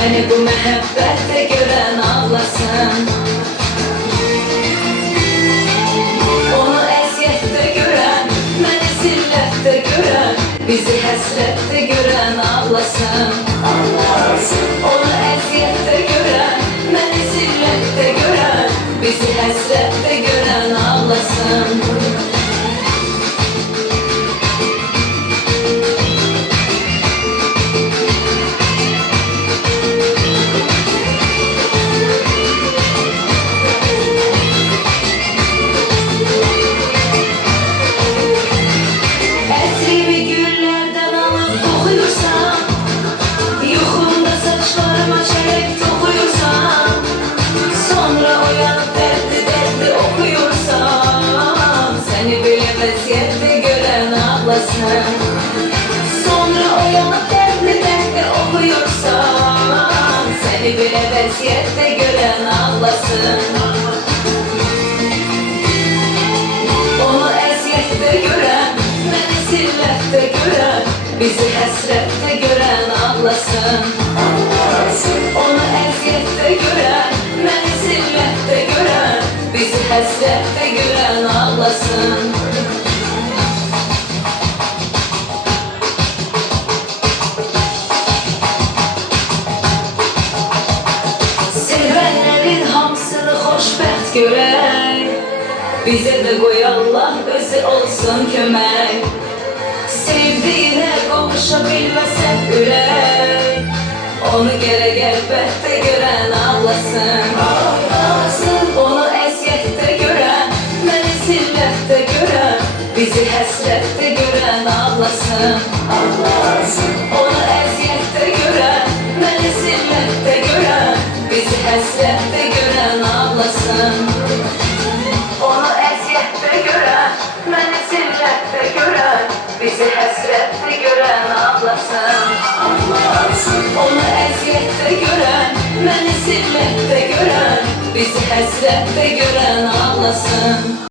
Məni bu məhəbbətdə görən ağlasın. Onu əziyyətdə görən, məni zillətdə görən, bizi həsrətdə görən ağlasın. Onu əziyyətdə görən, məni zillətdə görən, bizi həsrətdə görən ağlasın. Sonra oyanıp dərdli oxuyursan, səni belə vəziyyətdə görən ağlasın. Onu əziyyətdə görən, məni zillətdə görən, bizi həsrətdə görən ağlasın. Onu əziyyətdə görən, məni zillətdə görən, bizi həsrətdə görən ağlasın. Görək, bizə də qoy Allah özü olsun kömək. Sevdiyinə qovuşa bilməsən ürək, onu gərək əlbəttə görən ağlasın. Onu əziyyətdə görən, məni zillətdə görən, bizi həsrətdə görən ağlasın. Onu əziyyətdə görən, məni zillətdə görən, bizi həsrətdə görən ağlasın.